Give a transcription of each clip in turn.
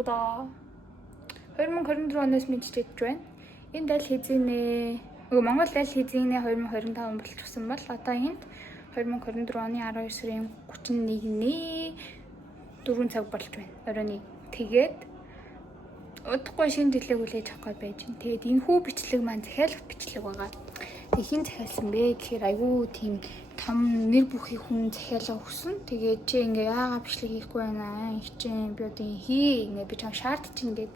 2024 да. 2024 оноос мэдчихэж байна. Энэ аль хэзээ Монгол аль хэзээ 2025 болчихсон бол одоо энд 2024 оны 12 сарын 31-ний 4 цаг болж байна. Оройн 1. Тэгээд удахгүй шинэ жилийг хүлээж авах гэж байж байна. Тэгээд энэ хүү бичлэг маань захиалах бичлэг байгаа. Тэгээд хин захиалсан бэ гэхээр айгүй тийм том нэр бүхий хүн захиалга өгсөн. Тэгээд чи ингээ яагаад бичлэг хийхгүй байна? Их чинь би одоо хий ингээ би чам шаардчих чинь гээд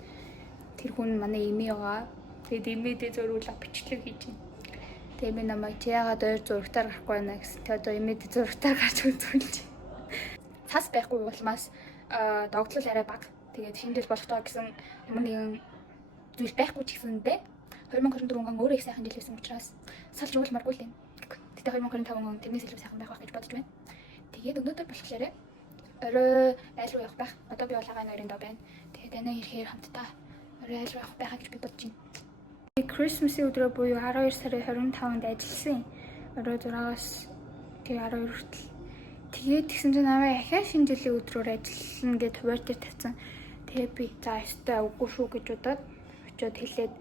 тэр хүн манай эмээ байгаа. Тэгээд эмээдээ зөрүүлэх бичлэг хийж байна. Тэгээд би намайг чи яагаад өөр зурагтаар гарахгүй байна гэсэн. Тэгээд одоо эмээдээ зурагтаар гарч үзүүлж. Цас байхгүй улмаас догтлол арай бага. Тэгээд шинэ жил болох тоо гэсэн ямар нэгэн зүйл байхгүй ч гэсэндээ 2024 он өөрөө их сайхан жил байсан учраас салж уулмаргүй л юм. Гэтэ 2025 он тэрнээс илүү сайхан байх гэж бодож байна. Тэгээд өнөөдөр болохоор орой айл руу явах байх. Одоо би бол хагааны хоёрын доо байна. Тэгээд танай ирэхээр хамтдаа орой айл руу явах байхаа гэж би бодож байна. Christmas-ийн өдрөө буюу 12 сарын 25-нд ажилласан. Орой 6-аас тэгээ 12 хүртэл. Тэгээд тэгсэн чинь намайг ахаа шинэ жилийн өдрөөр ажиллана гэж хуваар дээр тавьсан. Тэгээ би за өстой үгүй шүү гэж удаад очиод хэлээд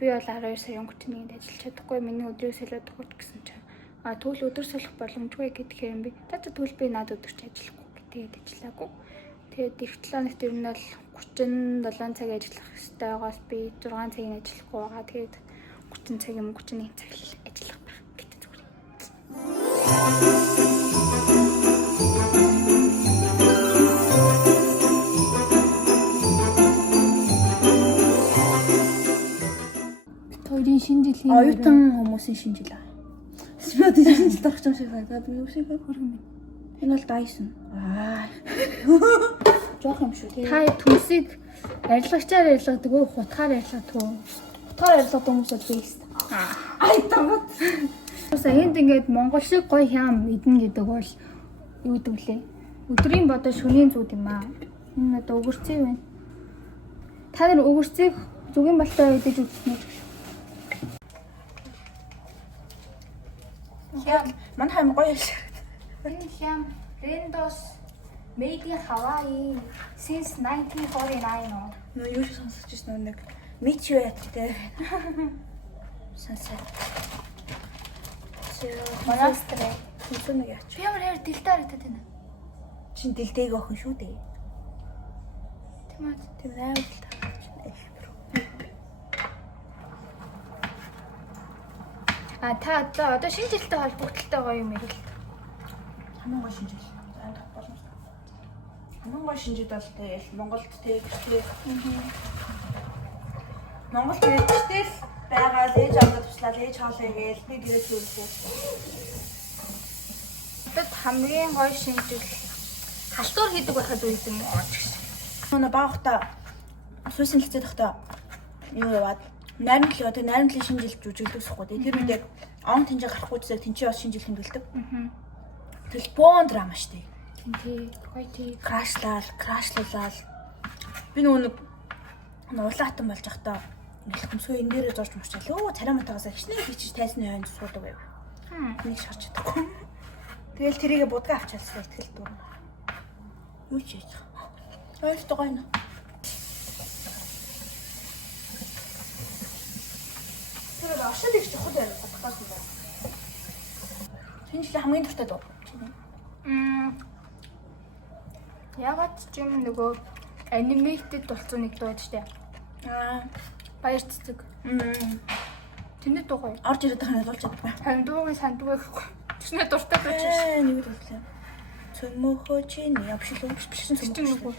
би бол 12 сарын 31-нд ажиллаж чадахгүй миний өдрийг солиод өгөөч гэсэн чинь тэгвэл өдөр солих боломжгүй гэдгээр юм би. За тэгвэл би над өдөрч ажиллахгүй гэдэг ажиллаагүй. Тэгээд эх 7 хоногт ер нь бол 37 цаг ажиллах хэрэгтэй байгаас би 6 цагийн ажиллахгүй байгаа. Тэгээд 30 цаг юм 31 цаг ажиллах байх гэдэг зүгээр. Хоёрын шинэ жилийн оюутан хүмүүсийн шинэ жил аа. Эсвэл шинэ жил тахч юм шиг санагдаад байна. Юу шиг хөргөн. Энэ бол Dyson. Жоох юм шүү тий. Та түнсийг арилгагчаар арилгадаг уу, хутгаар арилгадаг уу? Хутгаар арилгадаг хүмүүс бол бийс. Ай тамад. Уусаа энд ингээд монгол шиг гоё хям идэн гэдэг бол юу гэдэг лээ? Өдрийн бодож шөнийн зүуд юм аа. Энэ одоо өгөрцөө байна. Та нар өгөрцөг зүгийн балтай идэж үзсэн үү? Хям манай хайм гоё юм шиг. Энэ хям Rendos made in Hawaii since 1949 оо. Нөө юу шиг сонсож ирсэн нэг meet you at те. Сонсоо. Монастрэ. Үгүй нэг яач. Би ямар яар дэлдээр идэт байна. Чин дэлдэг охин шүү дээ. Тийм үү? Тийм аа дэлдэг. Та одоо шинэ жилтэй холбогдлолтой гоё юм ярил. Хамгийн гоё шинэ жил. За боломжтой. Хамгийн гоё шинэ жил бол тэгэл Монголд тэгтэй. Монголд тэгтэй л байгаа л ээж аваад туслаад ээж хоолой гээл нэг гэрээ төлөвлөө. Надад хамгийн гоё шинэ жил халтур хийдэг байхад үед юм уу гэж. Манай баахта сүүсэн хэлцээд тахта юу яваад найрамдлага тэг найрамдлын шинэ жил жүжиглүүлсэхгүй тий. Тэр үед яг он тэнцээ гарахгүй зэрэг тэнцээ бас шинэ жил хэмгэлдэг. Тэгэл бон драма штий. Тий, гоё тий. Крашлуулаад би нөгөө улаатан болж явахдаа ингээл хөмсгөө энэ дээрээ зорж мурчаал. Өө царамтаагаас хичнээн бичиж тайсны хойнд суудаг байв. Нэг шарч чадахгүй. Тэгэл тэрийгэ будгаа авчаалсан ихтгэл дурм. Юу ч яах. Ойлтой гоё нэ. Тэр ашиг их чухал байгаад бодохоос юм байна. Шинэ жилийн хамгийн дуртай дуу. Ягаад ч юм нөгөө animated болсон нэг дуу шүү дээ. Баяр цэцэг. Тэний дуу гоё. Орж ирээд тахнаа болж чадахгүй. Харин дуугийн сандгүй гэхгүй. Тэсний дуртай дуу чинь. Нэг үлээ. Цөмөхөө чинь явшлаа биш Нүггүй.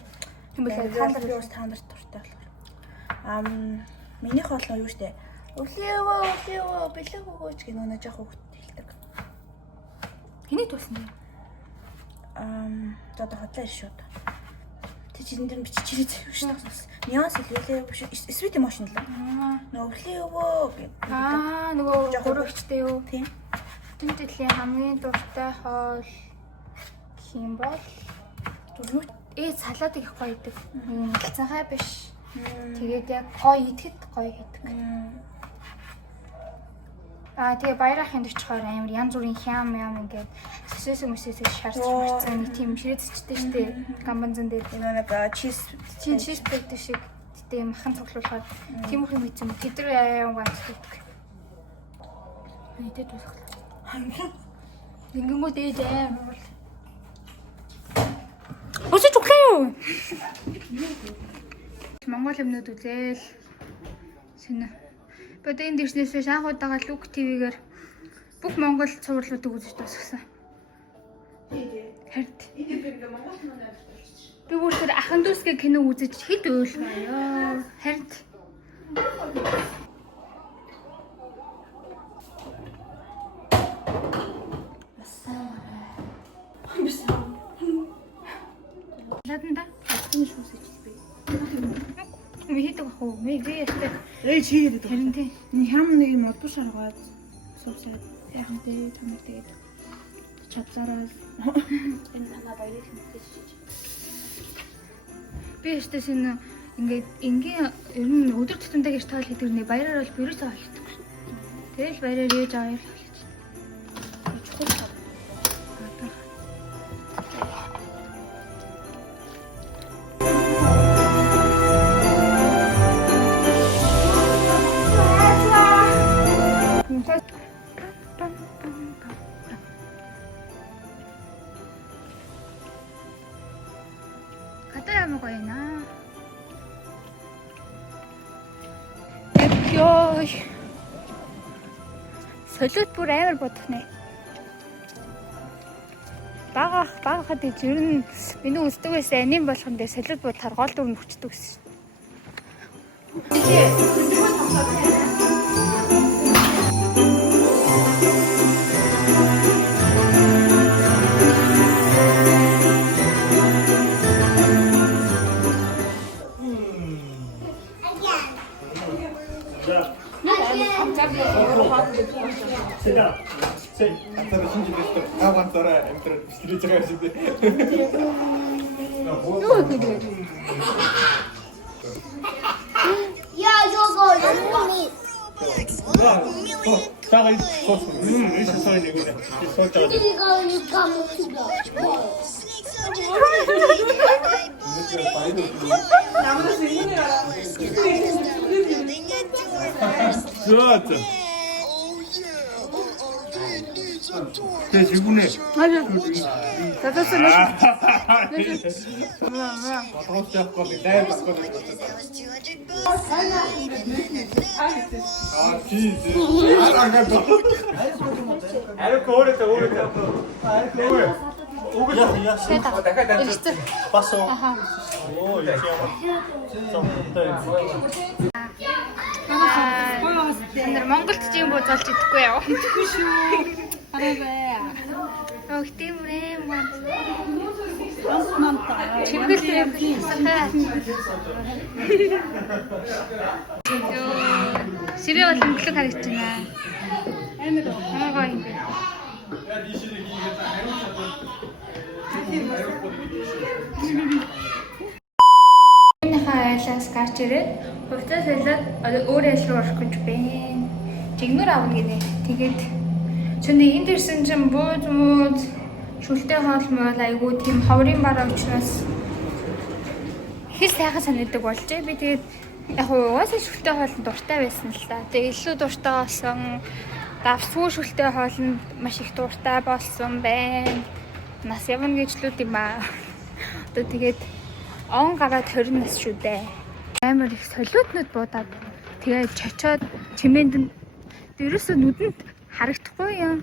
Тийм бол таалар би бас та нарт дуртай болохоор. Минийх болоо юу штэ. Өлөө бэлэг өгөөч гэх нэг жоох хөвгт хэлдэг. Хэний дуусан бэ? За хотлоо шууд. Тэг чи энэ бичиж ирээд юм шиг байна. Нюанс хэлээ биш sweet emotion л. Өлөө гэх. Нөгөө хөрөгчтэй юу? Тийм. Тэн дэлийн хамгийн дуртай хоол гэх юм бол салаад их гоё идэг. Гэлцэнхай биш. Тэгээд яг гоё идэхэд гоё хийдэг. Тэгээ баярахын дочхоор амар янз бүрийн хям ингээд сэсэс шаарч марцсан нэг тийм ширээдчтэй штэ гамбанзан дээр нэг чиз плейт шиг тийм махан цуглуулгаад тийм их юм ийцэн тэдэр аяан ганц гэдэг. Мэдээд байна. Ингэнгүүт ээж амар. Өсөж үхээ юу? Монгол юмнууд үзэл. Шинэ. Бод энэ дэвшнээсээ шаахуудаа Лүк ТV-гээр бүх монгол цувралуудыг үзэж дуусгасан. Харин би бүр тэр ахын дүүсгээ кино үзэж хэд ойлгоё. Харин Ладанда тийм шүү би. Мэдээ гоо мэдээ ястай. Эй чигээд Харин тий. хям нэг юм удуу шаргаад суусаад яхан дээр тамиг тэгээд чавцаараа энэ намаа баярыг мэдчихэж. Би өстэй шинэ ингээд энгийн ер нь өдөр тутамдаа гэж таал хийдэг нэ баяраар бол бирөөсөө олддог. Тэгэл баяраар яаж аваа л олж. Чухал. Ката ямар гоё наа. Ёй. Солиод бүр амар бодох нэ. Багахад ер нь миний үздэг байсан аним болгон дээр солиод бодохоор гол дүр нь хүчдэг гэсэн. Сега атара шинж бэлтэй авантараа амтраад бичлэж байгаа юм шиг дээ. Юу гэдэг вэ? Я його люблю. Сагай хоос. Ийш сайн нэг үү. Суулж байгаа. Иго никому тебя. Зөөт. Тэс юунэ? Татасан нэг. Батгоостай гол дай батгоо. Чиз. Ари коорэ. Уг яах вэ? Дахиад бас оо яах юм. Энд Монголд ч юм буу золж идэхгүй яа. Үгүй шүү. Арай бай. Ох тийм ээ ман. Чимгэл Сэрээ бол өнгөлөг харагдаж байна. Амар гоё юм бэ. Энэхээ айлаас гарч ирээд хувцас солиод өөр айл руу орох гэж байна. Жигнөр авна гинэ. Тэгээд чүний энд ирсэн чинь бууз шүлтэй хоол мол айгуу тийм ховрын бараа учраас их сайхан санагддаг болжээ. Би тэгээд яг угаасаа шүлтэй хоолнд дуртай байсан л та. Тэгээд илүү дуртай болсон. Давсгүй шүлтэй хоолнд маш их дуртай болсон байна. Нас явна гэж лүүд юм аа. Одоо тэгээд он гараад 20 нас шүү дээ. Амар их солиотнууд буудаад тэгээд чочоод чимээнд ерөөсөө нүдэнд харагдахгүй юм.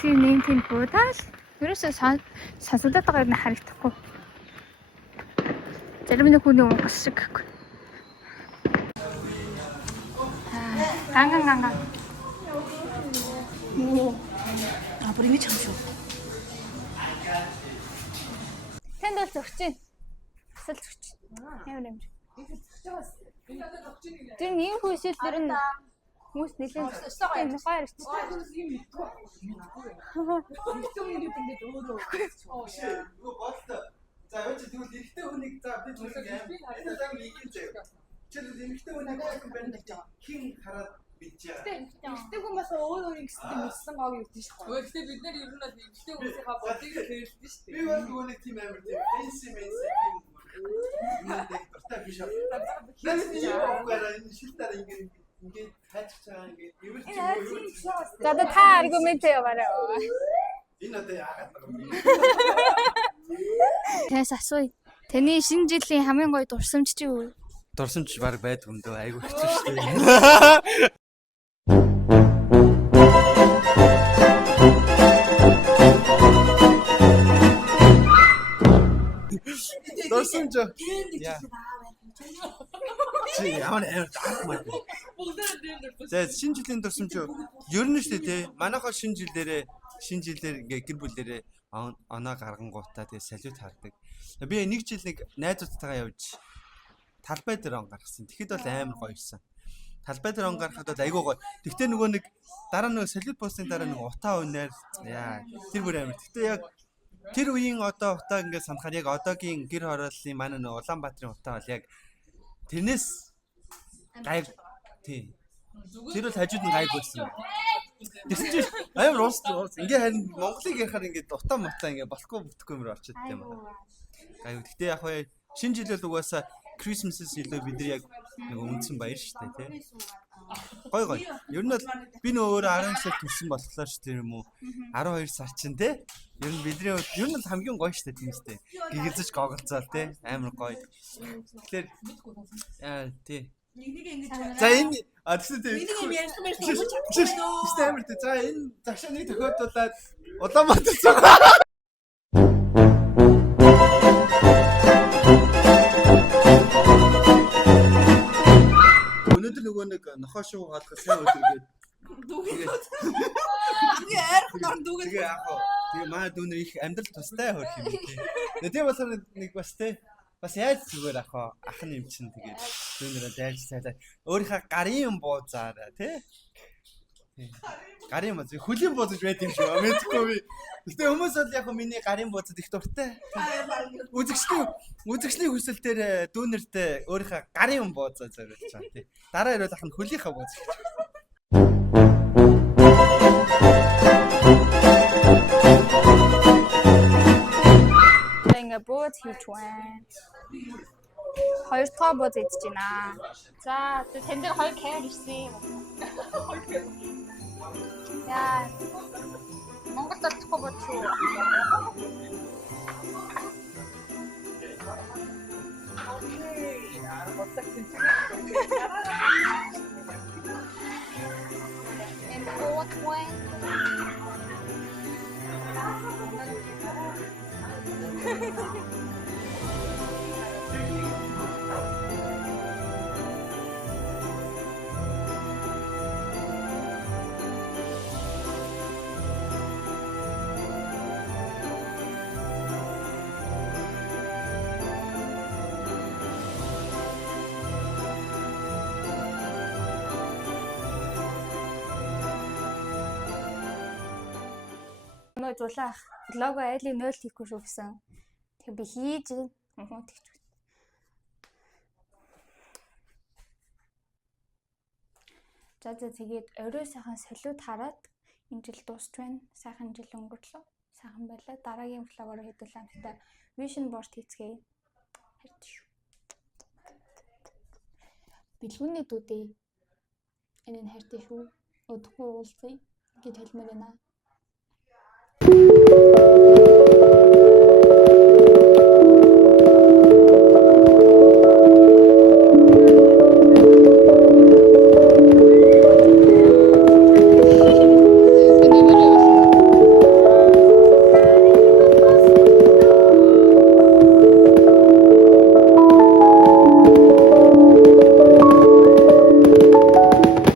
Синийн тийм буудаал ерөөсөө сонсогдоод байгаа юм харагдахгүй. Зарим нэг хүний унгас шиг гэхгүй. Ганган. бүр ингэж хам шүү. Тэнд бол зөгч чинь. Асал зөгч. Ямар. Тэр нэг хүсэл тэр нь хүмүүс нэлээд тийм хоёр ч. За өөч тэгвэл эрэгтэй хүнийг за бид нэг юм. Энэ цаг ийгэн заяа. Чилээд эрэгтэй хүнийг хайх байна гэж байгаа. Хин хараад бидчихээ. Эрэгтэй хүн бас өөр ингэстэй мөслөн гоог өгдөн шүү дээ. Гэхдээ бид нар ер нь бол эрэгтэй хүмүүсийнхаа бодыг хэлдэг шүү дээ. Би бол нөгөө нэг тийм амар тийм фэнси тийм нэг дуртай биш аа. Нас тийм яваараа энэ шилтээр ингээд хайчих чагаа ингээд ивэр чи юу. За одоо та аргумент яваарай. Энэ одоо яагаад байгаа юм бэ? Тэс асууя. Таны шинэ жилийн хамгийн гоё дурсамж чи юу вэ? Дурсамж баг байдаг юм дөө айгүй хэцүү шүү дээ. Дурсамж. Яа. Чи ямар даахмаа. За шинэ жилийн дурсамж ер нь шүү дээ. Манайхаа шинэ жилээр ингээ гэр бүлээрээ оноо гаргангуудаа тэгээ салют хардаг. Би нэг жил нэг найзуудтайгаа явж талбай дээр он гаргасан. Тэгэхэд бол амар гоёсэн. Талбай дээр он гаргахад бол айгүй гоё. Тэгтээ нөгөө нэг дараа нөгөө салют постын дараа нөгөө утаа үнээр яа тэр бүр амар. Тэгтээ яг тэр үеийн одоо утаа ингээд санахаар яг одоогийн гэр хорооллын манай нөгөө Улаанбаатарын утаа бол яг тэрнээс гайг тий. Тэр бол хажууд нь гайг байсан. Тэгсэн чинь амар уус ингээ харин Монголыг ярихаар ингээд утаа мутаа ингээ болохгүй бүтэхгүй юмэр орчод тийм үү. Гайг. Тэгтээ яг хөө шинэ жилэл угаасаа Christmas-с илүү бид нар яг нэг үндсэн баяр шүү дээ тий. Гой гой. Ер нь бол би нөө өөрөө 12 сар төрсөн болохоор ч тийм үү 12 сар чинь тий. Ер нь бидний ер нь хамгийн гоё шүү дээ тийм үстэй. Гэгэрзэж гоголцоол тий. Амар гоё. Тэгэхээр тий. За энэ тэгсэн тийм. Нэг юм ярьсан байсан юм Тэгсэн амар тий. За энэ загшаа нэг тохиолдуулаад Улаанбаатар цаа. Өнөөдөр нөгөө нэг нохоо шуу хаалгах сайн өдргээд хамгийн айрхан дор дүүгээ. тэгээ яг хоо тэгээ маа дүүнэр их амьдрал тустай хөрх юм тий. Тэгээ бас нэг бас тий бас яаж зүгээр ах ахны юм чинь тэгээ дүүнэрээ дайлж цайлаа өөрийнхөө гарын бууцаараа тий. Гарын бууз хөлийн бууз байт юм шүү. Мэдхгүй би. Гэтэ хүмүүс бол яг миний гарын бууцад их дуртай. Үзэгчний хүсэл дээр дүүнертэй өөрийнхөө гарын бууцаа зориулж байгаа тий. Дараа ирвэл ах нь хөлийнхаа бууз гэж. Ингээ бууз хийж байна. Хоёр тоо бууз идэж байна. За тэн дээр хоёр кэр ирсэн. Яа. Монгол толцохгүй бод шүү. And fourth one. Нөө зулаах лого айлын 0 хийхгүй шүү гэсэн. Тэгээ би хийж тэгч. За тэгээд орой сайхан салют хараад энэ жил дуусч байна. Сайхан жил өнгөрлөө. Сайхан байлаа. Дараагийн влогоор хэдүүл амттай vision board хийцгээе. Хайртай шүү. Бэлгүүний дүүдээ энэ хайртай шүү. Өдөргүй уулзъя гэж хэлмээр байна.